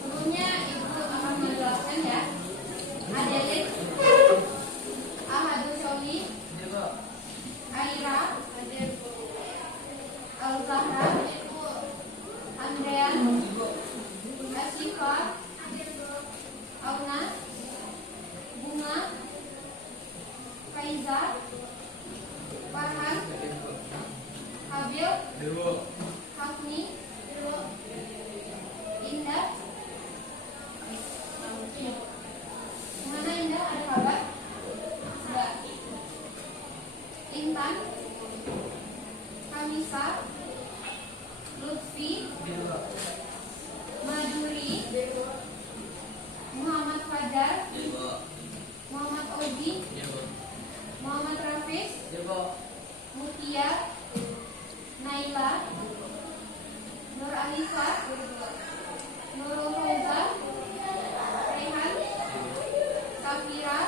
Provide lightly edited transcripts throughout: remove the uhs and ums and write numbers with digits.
Sebelumnya Ibu akan menjelaskan ya. Adelit, Ahadul Soli, Aira, Al-Zahra, Andrean, Asifa, Auna, Bunga, Faiza, Farhan, Habil, Hafni, Indah. Gimana Indah, ada kabar? Enggak. Intan, Kamisa, Lutfi, Maduri, Muhammad Fajar, Muhammad Oji, Muhammad Rafiz, Mutia, Naila, Nur Alifa, Nurul Fauza, Rehan, Safira,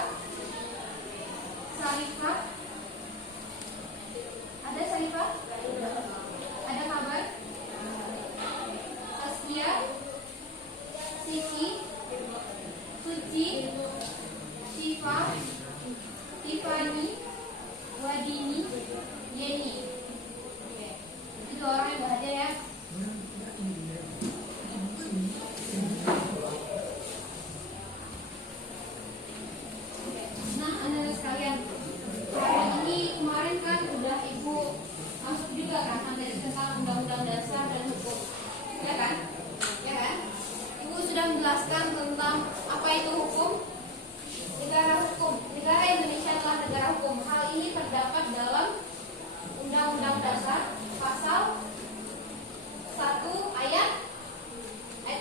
Sarifah. Ada Sarifah? Ada kabar? Saskia, Siki, Suci, Syifa, Tiffany, Wadini, Yeni. Oke. Itu orang yang bahagia ya. Nah, anak-anak sekalian, hari ini kemarin kan udah Ibu masuk juga kan materi tentang Undang-Undang Dasar dan Hukum, ya kan? Ya kan? Ibu sudah menjelaskan tentang apa itu hukum, negara hukum. Negara Indonesia adalah negara hukum. Hal ini terdapat dalam Undang-Undang Dasar pasal 1 ayat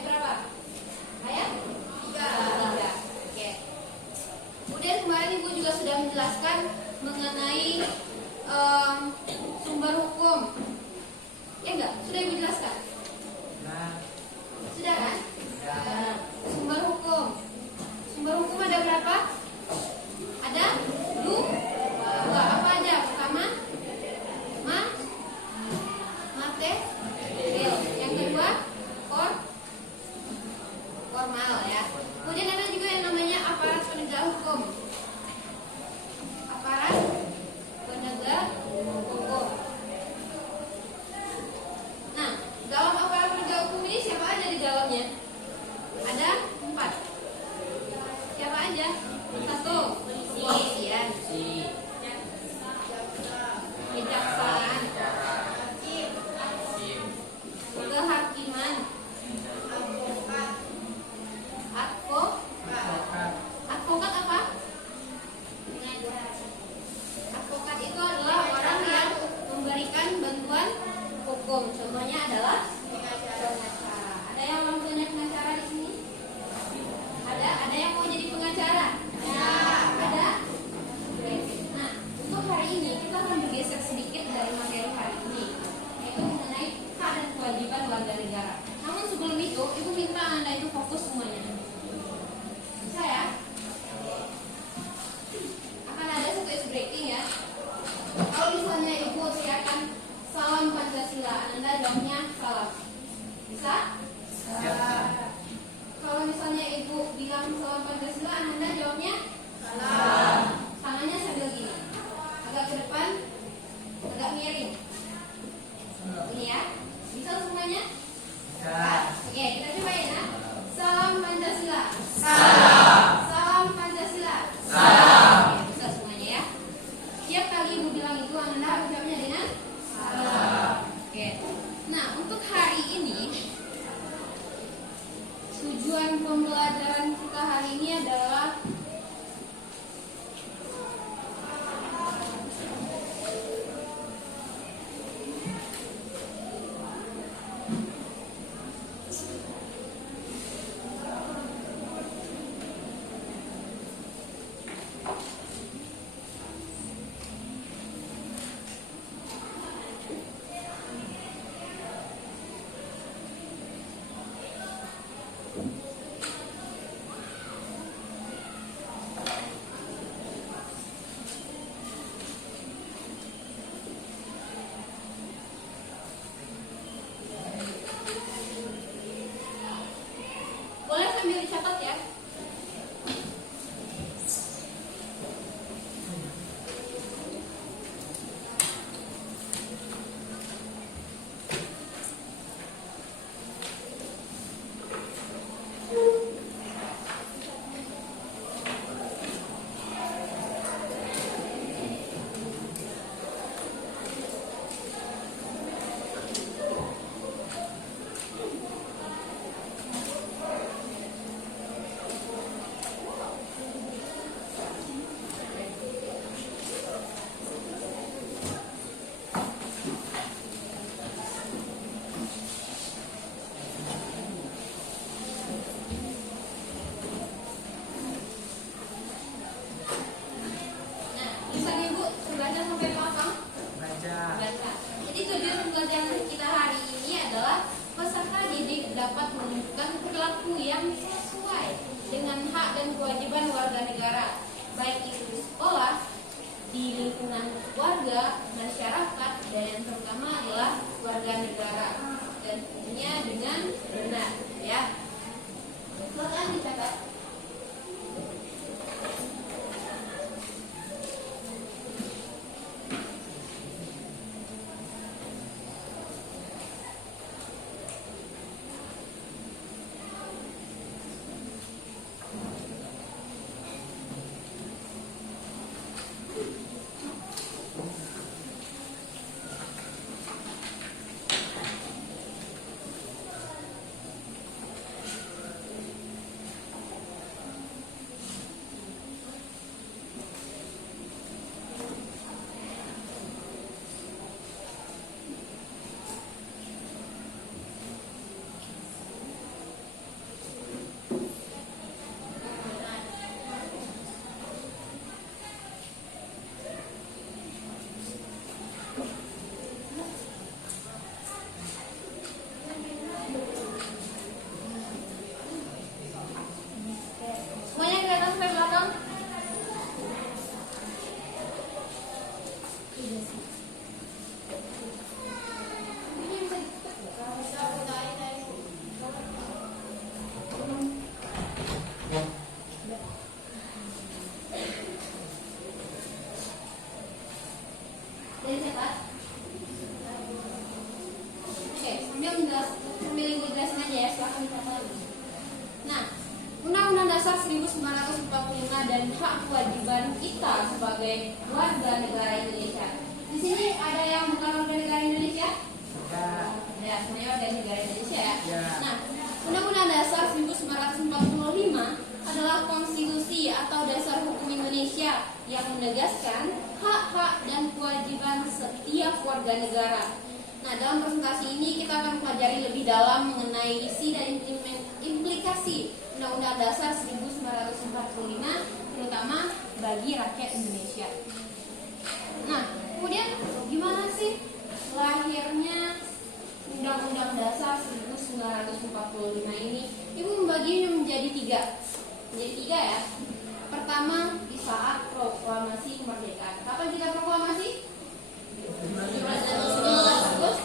berapa? Ayat 3. Oke. Kemudian kemarin Ibu juga sudah menjelaskan mengenai sumber hukum. Ya enggak? Sudah Ibu jelaskan? Sudah kan? Sumber hukum. Sumber hukum ada berapa? Ada 2. Apa aja? Pertama, material. Yang kedua, formal ya. Kemudian ada juga yang namanya aparat penegak hukum. Aparat penegak hukum. Nah, dalam aparat penegak hukum ini siapa aja di dalamnya? Ada 4. Siapa aja? 1, kepolisian, kejaksaan, kehakiman, advokat apa? Advokat itu adalah orang yang memberikan bantuan hukum. Contohnya adalah pengacara. Ada yang mau punya pengacara di sini? Ada yang mau jadi pengacara? Ada? Nah, untuk hari ini kita akan bergeser sedikit dari materi hari ini, yaitu mengenai hak dan kewajiban warga negara. Namun sebelum itu, Ibu minta Anda itu fokus semuanya. Bisa ya? Akan ada satu ice breaking ya. Kalau misalnya Ibu teriakan salam Pancasila, Anda jawabnya salam. Bisa? Kalau misalnya Ibu bilang salam Pancasila, Anda jawabnya salam. Tangannya sambil gini, agak ke depan, agak miring. Ini ya, bisa semuanya? Oke, kita coba ya. Salam Pancasila. Salam Pancasila. Oke, bisa semuanya ya. Tiap kali Ibu bilang itu, Anda harus jawabnya dengan salam. Oke. Nah, untuk hari ini tujuan pembelajaran kita hari ini adalah sambil ibu jelasin aja ya, silahkan dicatat lagi. Nah, Undang-Undang Dasar 1945 dan hak kewajiban kita sebagai warga negara Indonesia. Di sini ada yang bukan warga negara Indonesia? Ya, semuanya warga negara Indonesia ya. Nah, Undang-Undang Dasar 1945 adalah konstitusi atau dasar hukum Indonesia yang menegaskan hak-hak dan kewajiban setiap warga negara. Nah, dalam presentasi ini kita akan pelajari lebih dalam mengenai isi dan implikasi Undang-Undang Dasar 1945 terutama bagi rakyat Indonesia. Nah, kemudian gimana sih lahirnya Undang-Undang Dasar 1945 ini? Ibu membaginya menjadi tiga ya. Pertama, di saat proklamasi kemerdekaan. Kapan kita proklamasi? 17 Agustus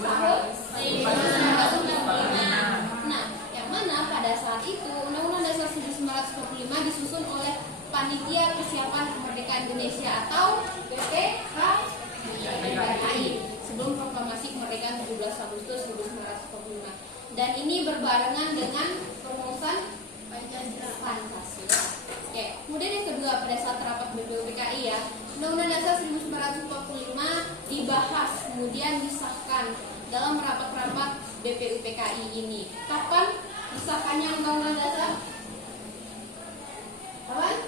tahun 1945. Nah, yang mana pada saat itu Undang-Undang Dasar 1945 disusun oleh Panitia Persiapan Kemerdekaan Indonesia atau PPKI sebelum proklamasi kemerdekaan 17 Agustus 1945. Dan ini berbarengan dengan perumusan Pancasila. Oke, kemudian yang kedua, pada saat rapat BPUPKI ya, Undang-Undang Dasar 1945 dibahas kemudian disahkan dalam rapat-rapat BPUPKI ini. Kapan disahkannya Undang-Undang Dasar? Kapan?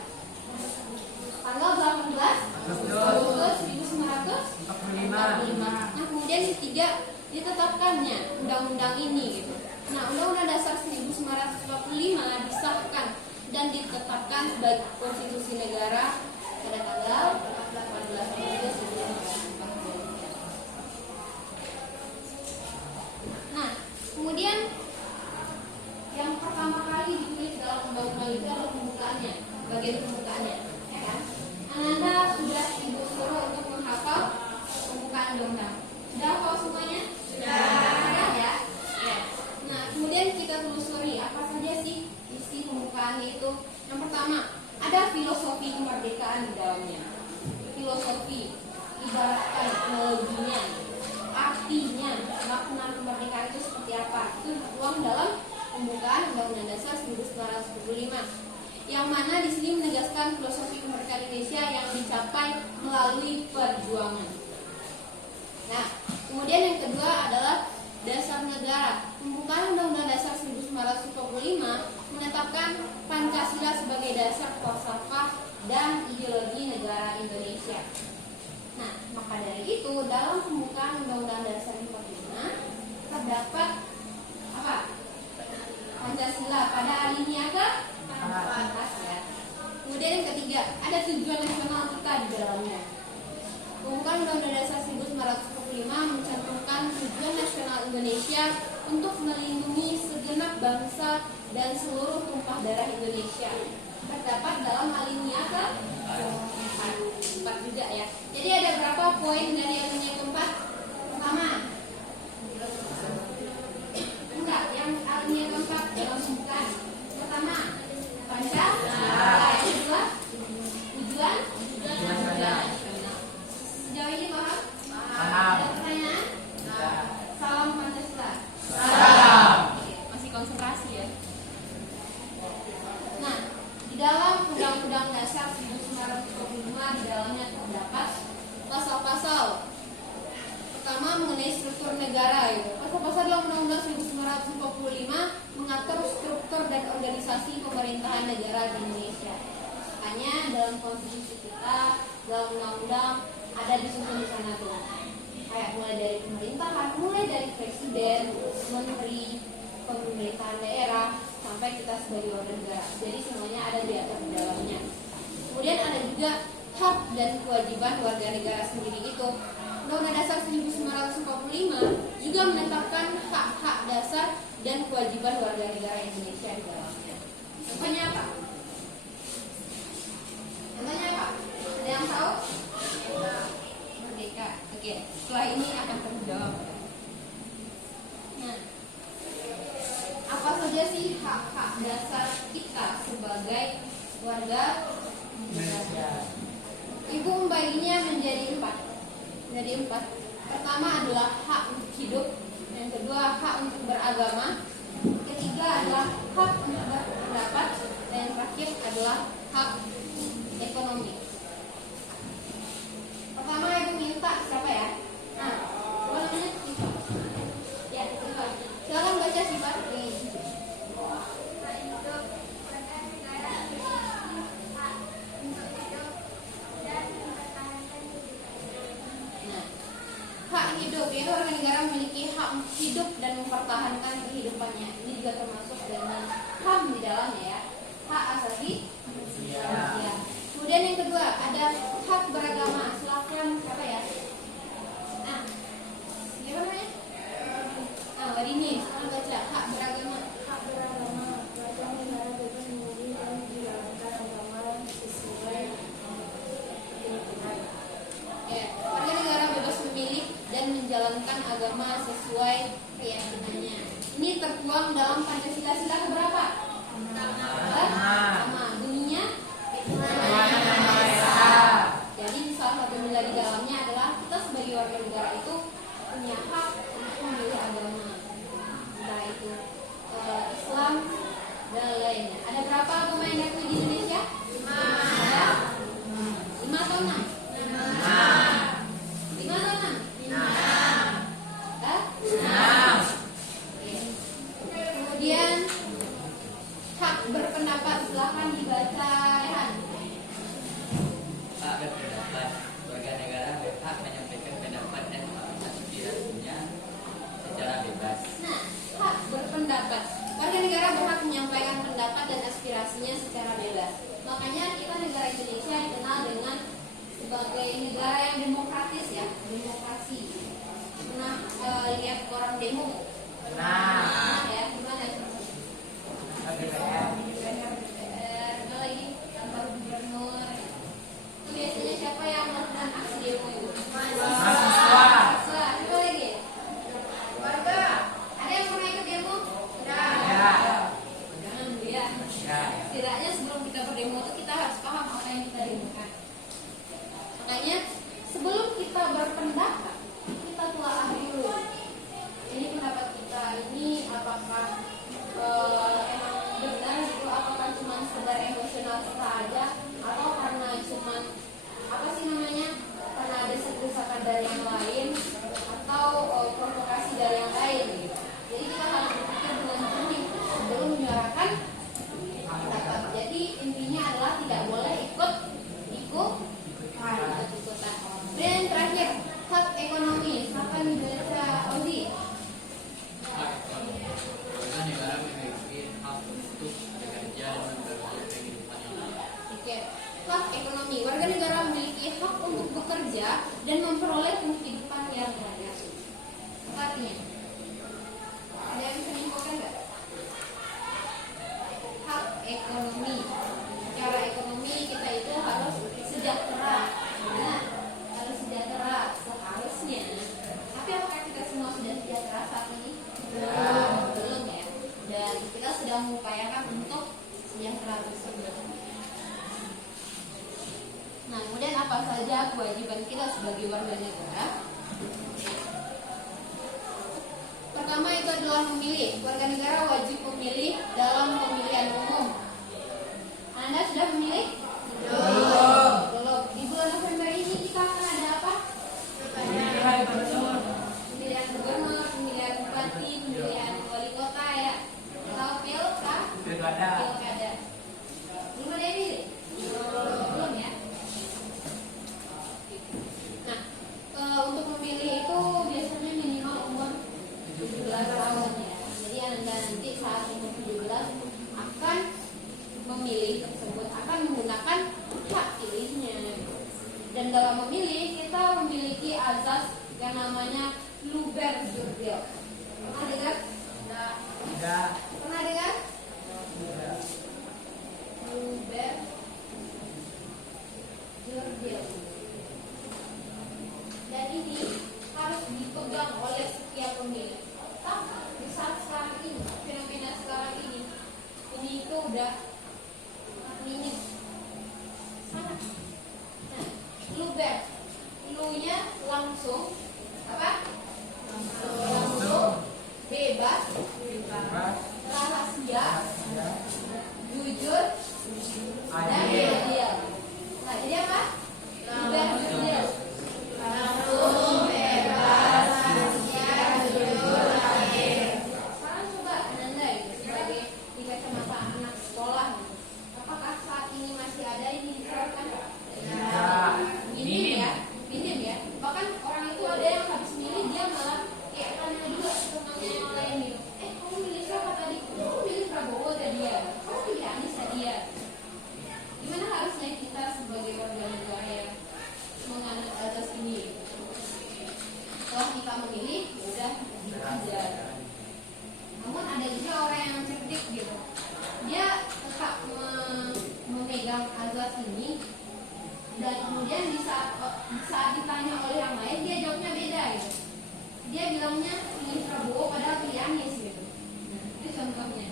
Tanggal 18 Agustus 1945. Nah, kemudian ketiga, ditetapkannya undang-undang ini gitu. Nah, Undang-Undang Dasar 1945 disahkan dan ditetapkan sebagai konstitusi negara pada tanggal 18 Agustus 1945. Nah, kemudian yang pertama kali ditulis dalam undang-undang itu adalah pembukaannya, bagian pembukaannya, ya kan? Anda sudah ibu suruh untuk menghafal pembukaan undang-undang. Sudah hafal semuanya? Sudah ya. Nah, kemudian kita telusuri apa saja sih isi pembukaannya itu. Yang pertama, ada filosofi kemerdekaan di dalamnya. Filosofi, ibaratkan analoginya, artinya, makna kemerdekaan itu seperti apa. Itu tertuang dalam pembukaan Undang-Undang Dasar 1945. Yang mana di sini menegaskan filosofi kemerdekaan Indonesia yang dicapai melalui perjuangan. Nah, kemudian yang kedua adalah dasar negara. Pembukaan Undang-Undang Dasar 1945 menetapkan Pancasila sebagai dasar falsafah dan ideologi negara Indonesia. Nah, maka dari itu dalam pembukaan Undang-Undang Dasar 45 terdapat apa? Pancasila pada alinea ke atas ya. Kemudian yang ketiga, ada tujuan nasional kita di dalamnya. Pembukaan Undang-Undang Dasar 1945 mencantumkan tujuan nasional Indonesia untuk melindungi segenap bangsa dan seluruh tumpah darah Indonesia. Terdapat dalam alinea ke 4 juga ya. Jadi ada berapa poin dari alinea keempat? Pertama, enggak, yang alinea keempat dalam pembukaan. Pertama, Pancasila. Yang kedua, tujuan nasional. Sejauh ini paham? Ada pertanyaan? Salam Pancasila. Salam. Masih konsentrasi ya. Nah, di dalam Undang-Undang Dasar 1945 di dalamnya terdapat pasal-pasal. Pertama mengenai struktur negara ya. Pasal-pasal dalam Undang-Undang 1945 mengatur struktur dan organisasi pemerintahan negara di Indonesia. Hanya dalam konstitusi kita, dalam undang-undang ada disusun di sana tuh. Kayak mulai dari pemerintahan, mulai dari presiden, menteri, pemerintahan daerah, sampai kita sebagai warga negara. Jadi semuanya ada diatur di dalamnya. Kemudian ada juga hak dan kewajiban warga negara sendiri itu. Undang-Undang Dasar 1945 juga menetapkan hak-hak dasar dan kewajiban warga negara Indonesia di dalamnya. Contohnya apa? Contohnya apa? Ada yang tahu? Merdeka. Oke, setelah ini akan terjawab. Nah, apa saja sih hak-hak dasar kita sebagai warga Indonesia? Ibu membaginya menjadi 4. Pertama adalah hak untuk hidup, yang kedua kedua hak untuk beragama, ketiga adalah hak untuk berpendapat, dan yang terakhir adalah hak ekonomi. Pertama Ibu minta siapa ya? Nah, apa namanya? Siva. Ya, Siva. Silakan baca Siva. Hak hidup, yaitu warga negara memiliki hak hidup dan mempertahankan kehidupannya. Ini juga termasuk dengan HAM di dalamnya ya. Hak asasi manusia. Kemudian yang kedua ada hak beragama. Silakan siapa ya? Nah, siapa namanya? Nah, Wadini, silakan baca hak beragama. Hak beragama, warga negara bebas memilih dan menjalankan agama sesuai keyakinan. Ya, warga negara bebas memilih dan menjalankan agama sesuai keyakinannya. Ini tertuang dalam Pancasila. Sila keberapa? Sama. Bunyinya jadi salah satu nilai di dalamnya adalah kita sebagai warga negara itu punya hak untuk memilih agama, entah itu Islam dan lainnya. Ada berapa agama yang diakui di Indonesia? 5 atau 6? 5 atau 6? 6. Kemudian hak berpendapat, silahkan dibaca Rehan. Hak berpendapat, warga negara berhak menyampaikan pendapat dan aspirasinya secara bebas. Nah, hak berpendapat, warga negara berhak menyampaikan pendapat dan aspirasinya secara bebas. Makanya kita negara Indonesia dikenal dengan sebagai negara yang demokratis ya, demokrasi. Pernah lihat orang demo? Pernah ya, gimana? Ada lagi kantor gubernur. Itu biasanya siapa yang melakukan aksi demo itu? Mahasiswa. Siapa lagi? Warga. Ada yang pernah ikut demo? Jangan dulu ya. Setidaknya sebelum kita berdemo itu kita harus paham apa yang kita demokan. Makanya sebelum kita berpendapat, kita telah dulu. Ini pendapat kita ini apakah emang benar gitu, apakah cuma sekedar emosional saja atau karena cuma apa sih namanya, karena ada desakan dari yang lain atau provokasi dari yang lain gitu. Jadi kita harus berpikir dengan jernih sebelum menyuarakan pendapat. Jadi intinya adalah tidak boleh ikutan. Dan terakhir hak ekonomi. Silakan dibaca Odi. Hak ekonomi, warga negara memiliki hak untuk bekerja dan memperoleh kehidupan yang layak. Oke. Hak ekonomi. Warga negara memiliki hak untuk bekerja dan memperoleh kehidupan yang layak. Apa artinya? Ada yang bisa menyimpulkan nggak? Hak ekonomi. Secara ekonomi kita itu harus sejahtera. Nah, harus sejahtera seharusnya. Tapi apakah kita semua sudah sejahtera saat ini? Belum ya. Dan kita sedang mengupayakan untuk sejahtera tersebut. Nah, kemudian apa saja kewajiban kita sebagai warga negara? Pertama itu adalah memilih. Warga negara wajib memilih dalam pemilihan umum. Anda sudah memilih? Belum. Di bulan November ini kita akan ada apa? Pemilihan gubernur, pemilihan bupati, pemilihan wali kota ya. Atau pilkada. Belum ada yang pilih? Belum ya. Nah, untuk memilih itu biasanya minimal umur 17 tahun ya. Jadi Anda nanti saat umur 17 akan memilih tersebut, akan menggunakan hak pilihnya. Dan dalam memilih kita memiliki azas yang namanya Luber-Jurdil. Pernah dengar? Pernah dengar? Luber-Jurdil. Dan ini harus dipegang oleh setiap pemilih. Tapi di saat sekarang ini, fenomena sekarang ini itu udah minim sangat. Nah, luber, lunya langsung apa? Langsung bebas, rahasia, jujur, dan adil. Nah, jadi apa? Bebas, jujur. Sekarang coba Ananda itu sebagai di kacamata anak sekolah, apakah saat ini masih ada ini diterapkan? Minim ya. Bahkan orang itu ada yang habis milih dia malah kayak tanya juga temannya yang lain nih. Kamu milih siapa tadi? Kamu milih Prabowo tadi ya? Kamu milih Anies tadi ya? Gimana harusnya kita sebagai warga negara yang menganut azas ini? Setelah kita memilih, udah aja. Namun ada juga orang yang cerdik gitu. Dia tetap memegang azas ini, dan kemudian di saat ditanya oleh yang lain dia jawabnya beda gitu. Dia bilangnya pilih Prabowo padahal pilih Anies gitu. Nah, itu contohnya.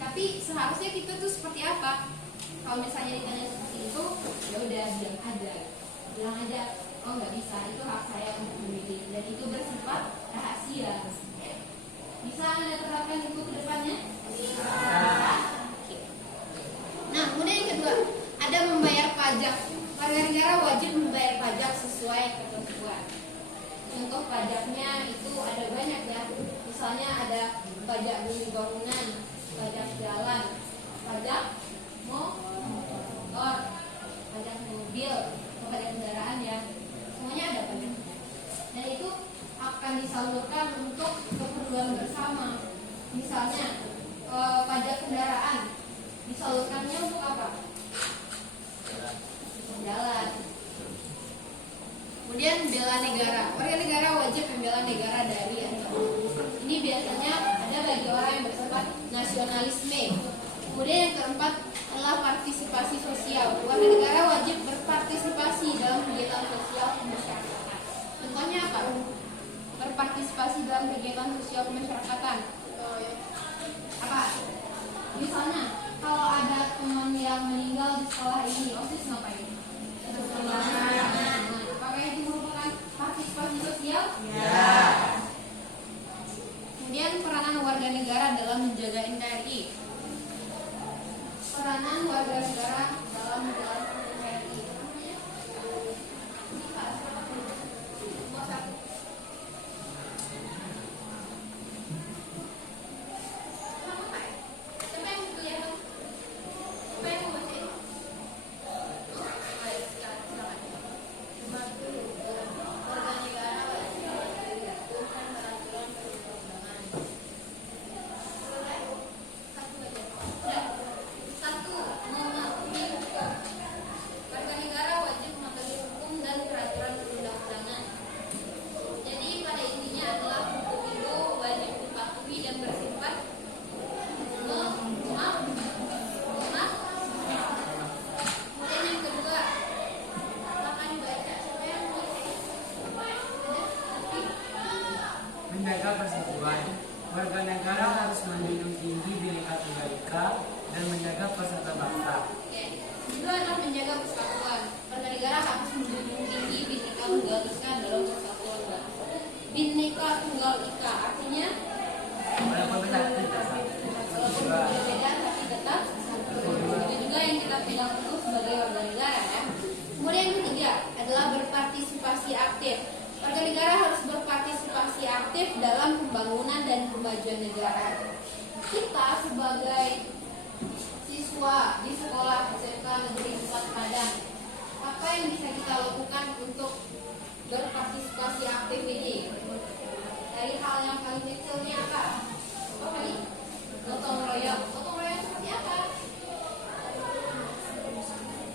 Tapi seharusnya kita tuh seperti apa? Kalau misalnya ditanya seperti itu, ya udah bilang aja, oh nggak bisa, itu hak saya untuk memilih dan itu bersifat rahasia. Bisa Anda terapkan itu ke depannya? Nah, kemudian yang kedua, ada membayar pajak. Warga negara wajib membayar pajak sesuai ketentuan. Contoh pajaknya itu ada banyak ya. Misalnya ada pajak bumi bangunan, pajak jalan, pajak motor, pajak mobil, pajak kendaraan ya. Semuanya ada pajak. Dan itu akan disalurkan untuk keperluan bersama. Misalnya pajak kendaraan disalurkannya untuk apa? Jalan. Kemudian bela negara. Warga negara wajib membela negara dari ancaman. Ini biasanya ada bagi orang yang bersifat nasionalisme. Kemudian yang keempat adalah partisipasi sosial. Warga negara wajib berpartisipasi dalam kegiatan sosial kemasyarakatan. Contohnya apa? Berpartisipasi dalam kegiatan sosial kemasyarakatan. Apa? Misalnya, kalau ada teman yang meninggal di sekolah ini, OSIS ngapain? Apakah itu merupakan partisipasi sosial? Ya. Kemudian peranan warga negara dalam menjaga NKRI. Peranan warga negara dalam menjalankan NKRI. Menjaga persatuan, warga negara harus menjunjung tinggi Bhinneka Tunggal Ika dan menjaga persatuan bangsa. Itu adalah menjaga persatuan. Warga negara harus menjunjung tinggi Bhinneka Tunggal Ika dalam persatuan bangsa. Bhinneka Tunggal Ika artinya Walaupun berbeda walaupun berbeda tapi tetap satu. Itu juga yang kita pegang teguh sebagai warga negara ya. Kemudian yang ketiga adalah berpartisipasi aktif. Warga negara harus berpartisipasi aktif dalam pembangunan dan kemajuan negara. Kita sebagai siswa di sekolah SMK Negeri 4 Padang, apa yang bisa kita lakukan untuk berpartisipasi aktif ini? Dari hal yang paling kecilnya apa? Apa tadi? Gotong royong. Gotong royong seperti apa?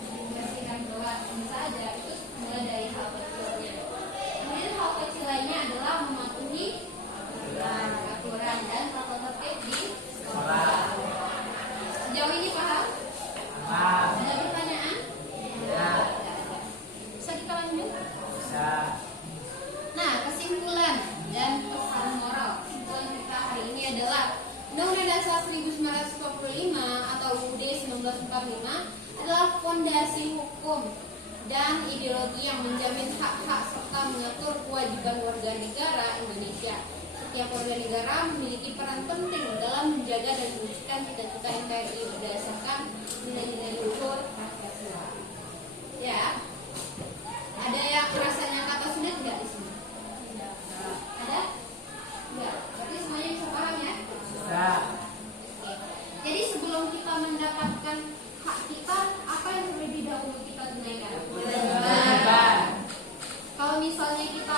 Membersihkan keluar, bisa aja. Itu mulai dari hal kecilnya. Kemudian hal kecil lainnya adalah mematuhi aturan dan tata tertib di sekolah. Sejauh ini paham? Ada pertanyaan? Ya. Bisa kita lanjut? Bisa. Nah, kesimpulan dan pesan moral. Kesimpulan kita hari ini adalah Undang-Undang Dasar 1945 atau UUD 1945 adalah fondasi hukum dan ideologi yang menjamin hak-hak serta mengatur kewajiban warga negara Indonesia Setiap warga negara memiliki peran penting dalam menjaga dan mewujudkan cita-cita NKRI berdasarkan nilai-nilai luhur Pancasila. Ya, ada yang rasanya kata sulit nggak di sini? Ada? Enggak. Berarti semuanya bisa paham ya? Bisa. Oke. Jadi sebelum kita mendapatkan hak kita, apa yang terlebih dahulu kita tunaikan? Benar. Kalau misalnya kita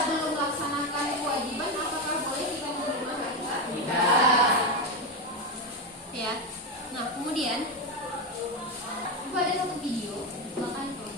belum melaksanakan kewajiban, apakah boleh kita menerima hak kita? Tidak. Ya. Nah, kemudian ada satu video, silakan tonton.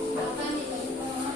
Silakan ditonton.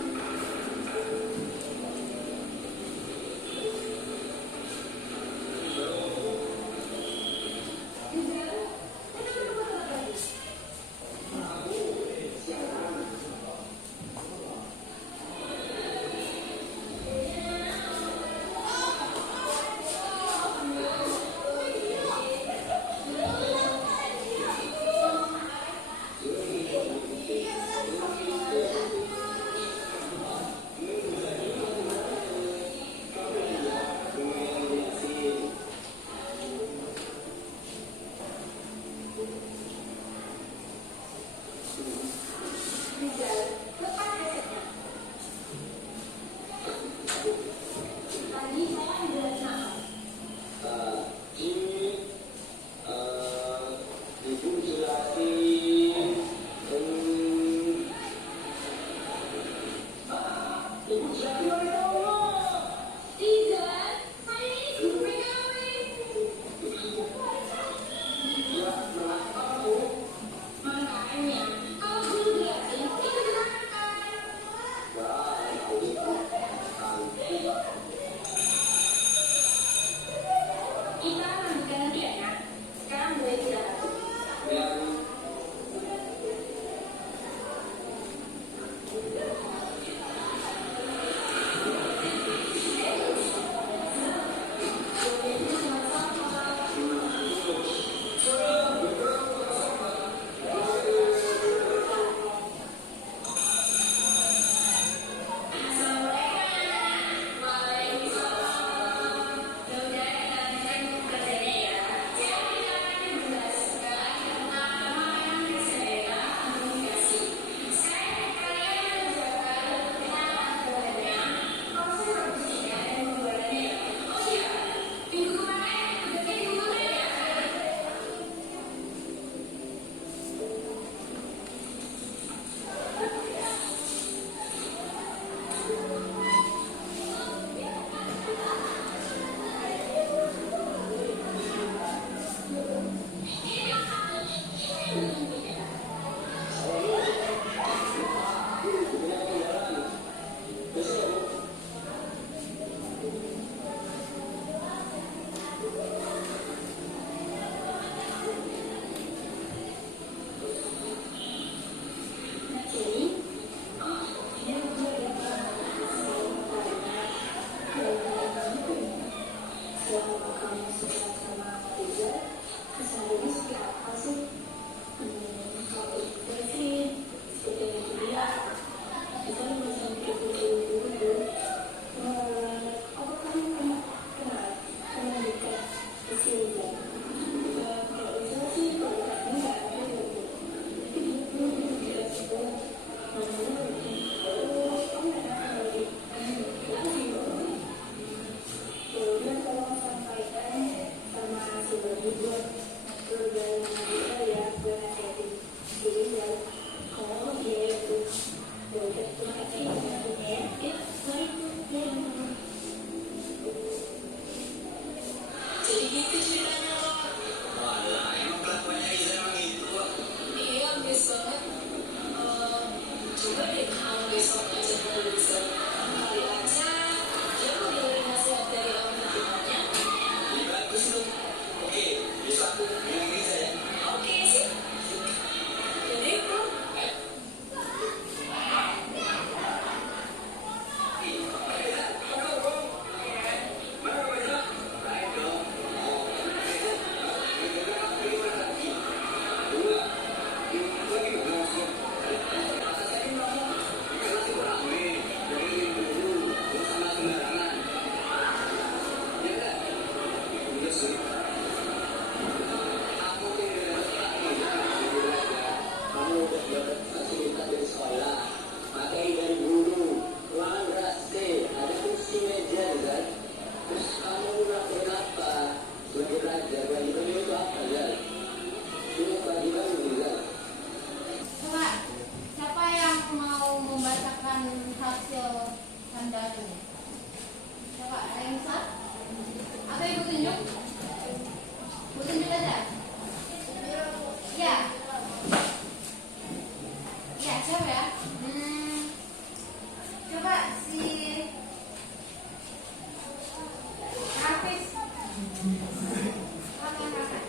Silakan, silakan.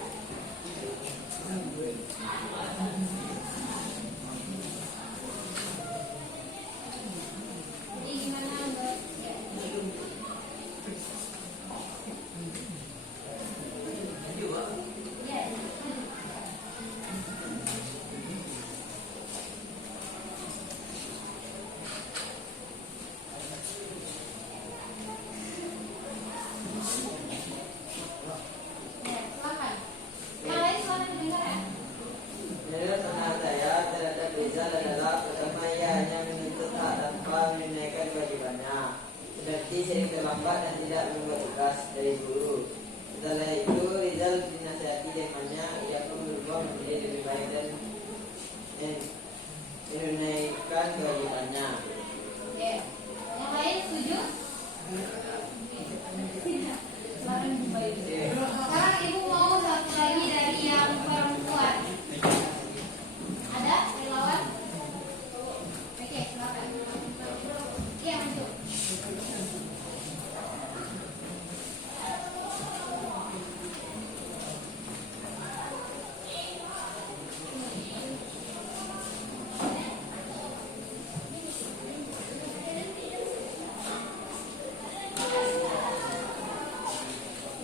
Jadi gimana Mbak? Ya. Ya, silakan. Yang lain silakan didengar ya. Menurut pendapat saya terhadap Rizal adalah pertama ia hanya menuntut hak tanpa menunaikan kewajibannya, seperti sering terlambat dan tidak membuat tugas dari guru. Setelah itu Rizal dinasihati dengannya ia pun berubah menjadi lebih baik dan menunaikan kewajibannya. Oke. Yang lain setuju? Tidak. Silakan Ibu Bayu. Sekarang Ibu mau satu lagi dari yang perempuan. Ada relawan? Oke, silakan. Iya, maju.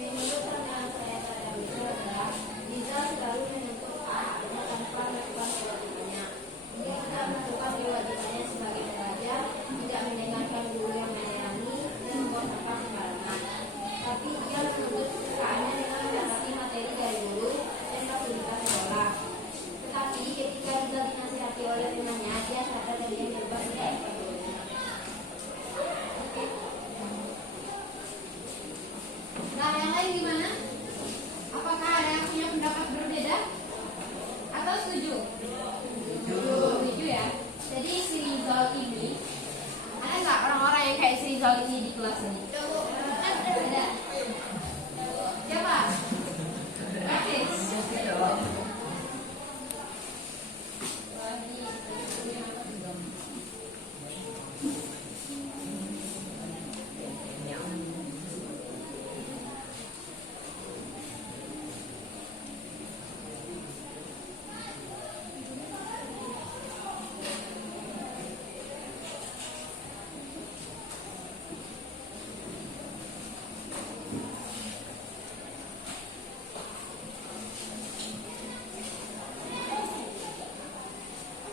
Menurut pandangan saya terhadap Rizal adalah Rizal selalu menuntut hak tanpa melakukan kewajibannya. Dia tidak melakukan kewajibannya sebagai pelajar, tidak mendengarkan guru yang menyerami dan membuang sampah sembarangan. Tapi dia menuntut haknya dengan mendapati materi dari guru dan fasilitas sekolah. Tetapi ketika Rizal dinasihati oleh temannya, dia sadar dan dia berubah tidak seperti itu. Nah, yang lain gimana? Apakah ada yang punya pendapat berbeda? Atau setuju? Setuju ya. Jadi si Rizal ini, ada nggak orang-orang yang kayak si Rizal ini di kelas ini? Ada. Siapa? Praktis.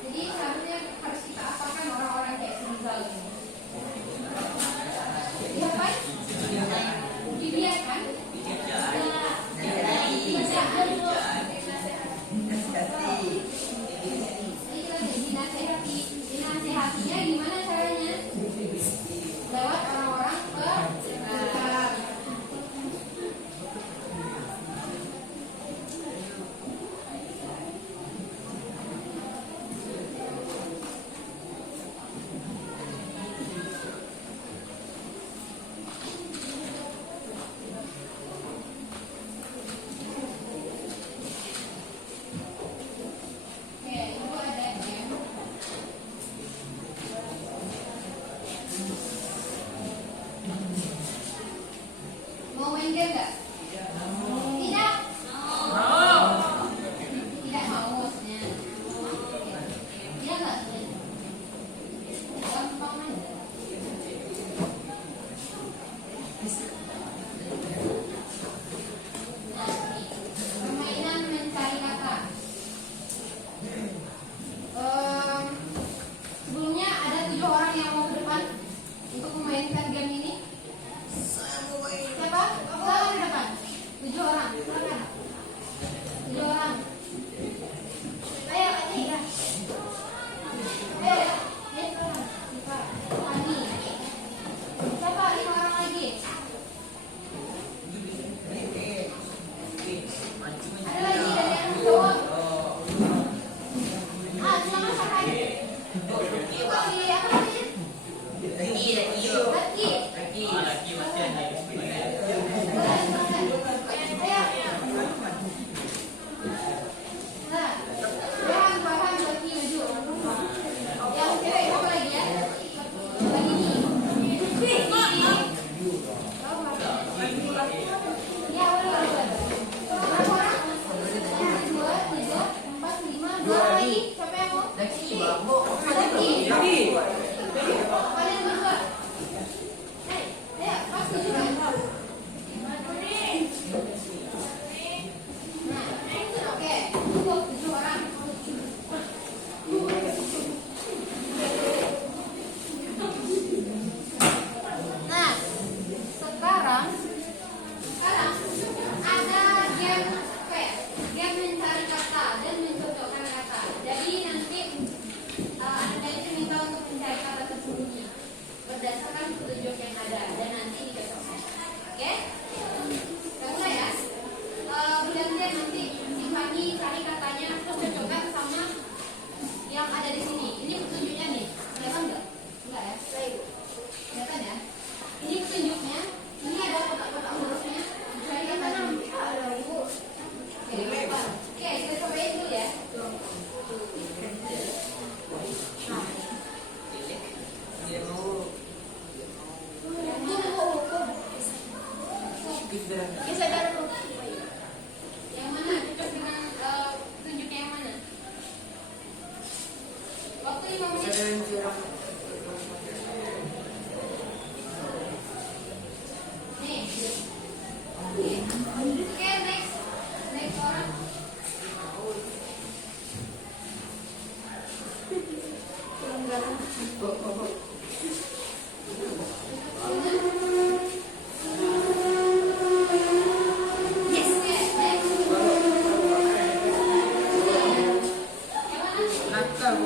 Jadi seharusnya harus kita apakan orang-orang kayak si Rizal ini? Diapain? Dibiarkan? Dinasehatinya gimana caranya? Lewat orang-orang terdekat. Oke, Ibu ada M. Mau main game nggak? Tidak. Tidak mau maksudnya. Iya nggak? Gampang aja. Permainan mencari kata. Sebelumnya ada 7 orang yang mau ke depan untuk memainkan game ini. Siapa? Silakan ke depan. Kesadaran lu. Yang mana cocok dengan tunjuknya yang mana? Waktu 5 menit. Kesadaran curang. Nih. Oke, next. Next orang. Yes, yes, next. Yang mana? Nakal.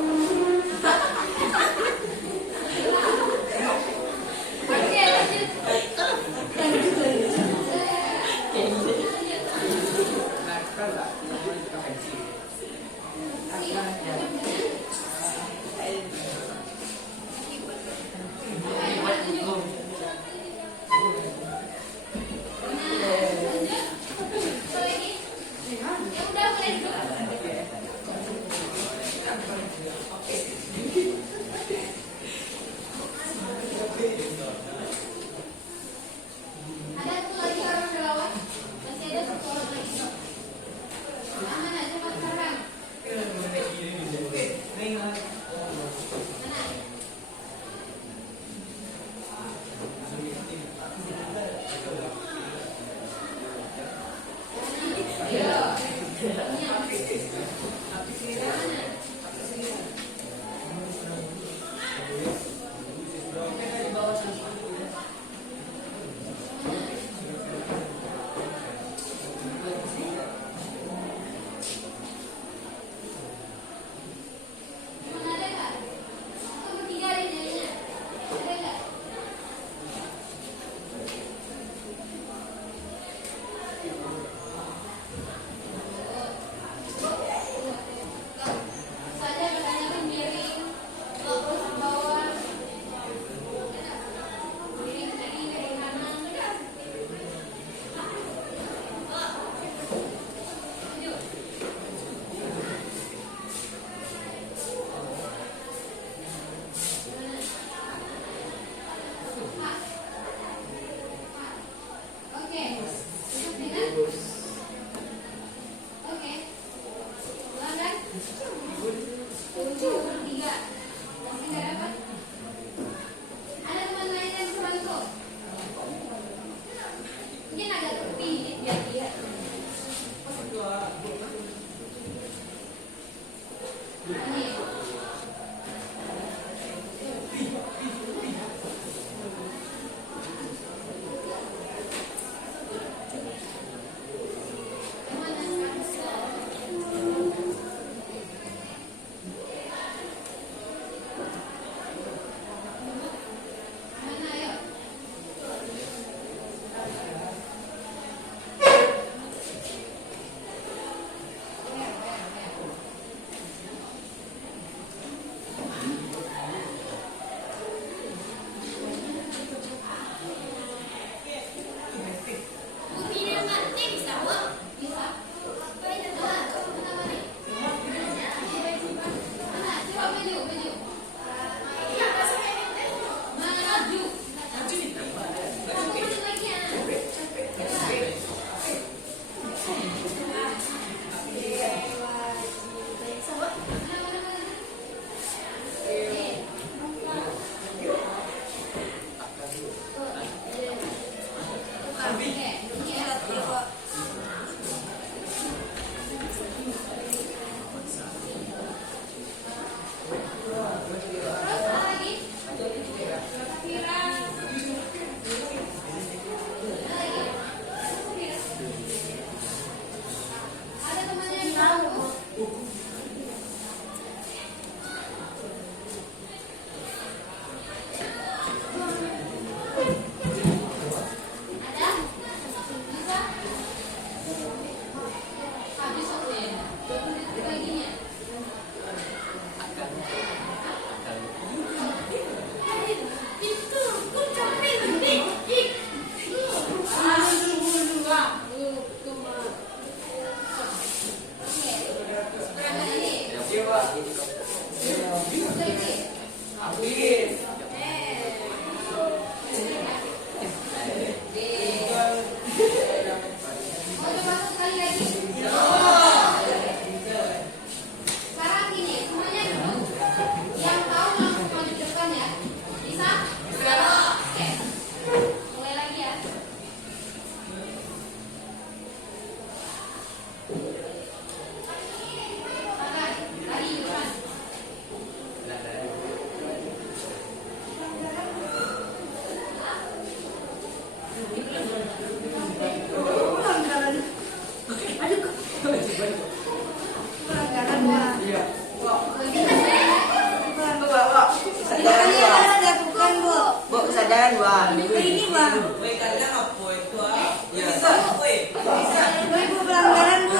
Ibu pelanggaran Bu.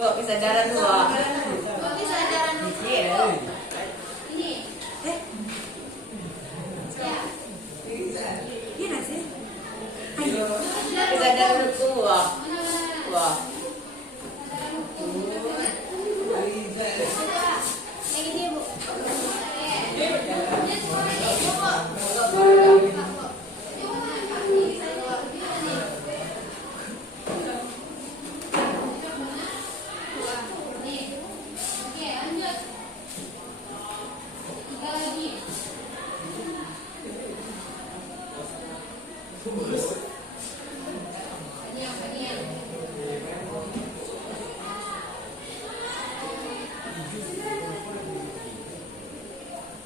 Kok kesadaran dua? Kok bisa ajaran dulu? Iya. Ini. Ya. Iya sih. Kesadaran dua. Mana-mana. Wah. Ajaran hukum. Yang ini Bu. Oke. Ini semua ini. Oke, lanjut. Tiga lagi. Ini.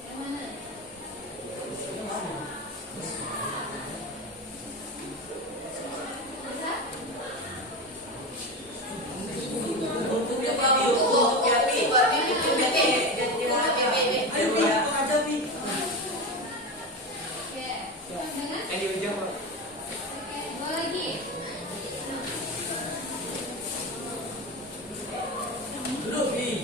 Yang mana? Bisa? Oke. Jangan. Oke, dua lagi. Yang mana? Dua lagi ya?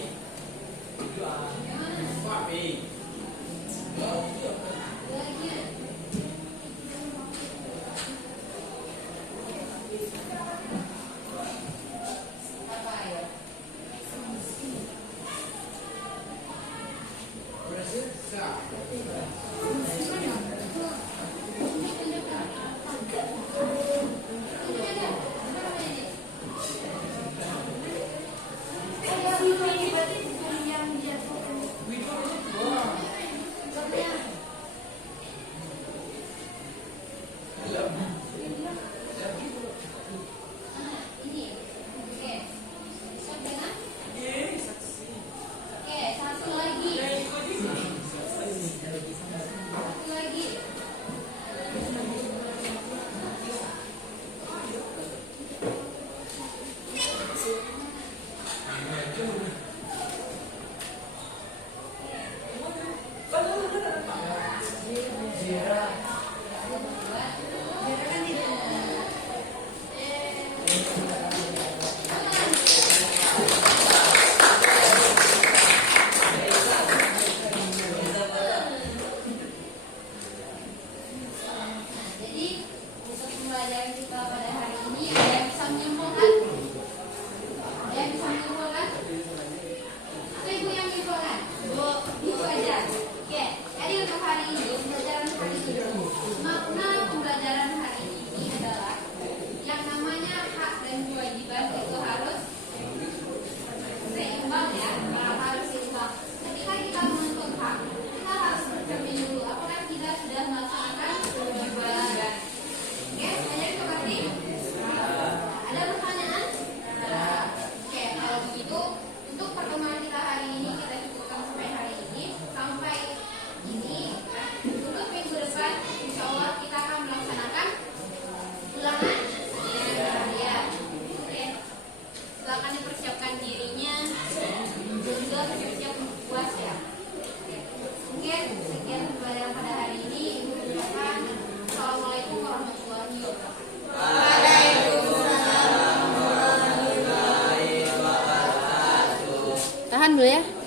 Apa ya? Ini. Oke. Siap dengan? Oke, satu lagi. Satu lagi. Jadi untuk pembelajaran kita pada hari ini ada yang bisa menyimpulkan? Ada yang bisa menyimpulkan? Atau ibu yang menyimpulkan? Ibu aja. Oke. Jadi untuk hari ini pembelajaran hari ini makna pembelajaran hari ini adalah yang namanya hak dan kewajiban itu harus seimbang ya, harus seimbang. Ketika kita menuntut hak, kita harus bercermin dulu apakah kita sudah melaksanakan kewajiban. Oke, semuanya dimengerti? Ada pertanyaan? Oke, kalau begitu untuk pertemuan kita hari ini kita cukupkan sampai hari ini. Sampai ini, untuk minggu depan, insya Allah kita akan melaksanakan ulangan ya. Oke, silakan dipersiapkan dirinya dan juga bersiap-siap untuk puas ya. Oke, mungkin sekian pembelajaran pada hari ini. Ibu ucapkan Assalamualaikum warahmatullahi wabarakatuh. Tahan dulu ya.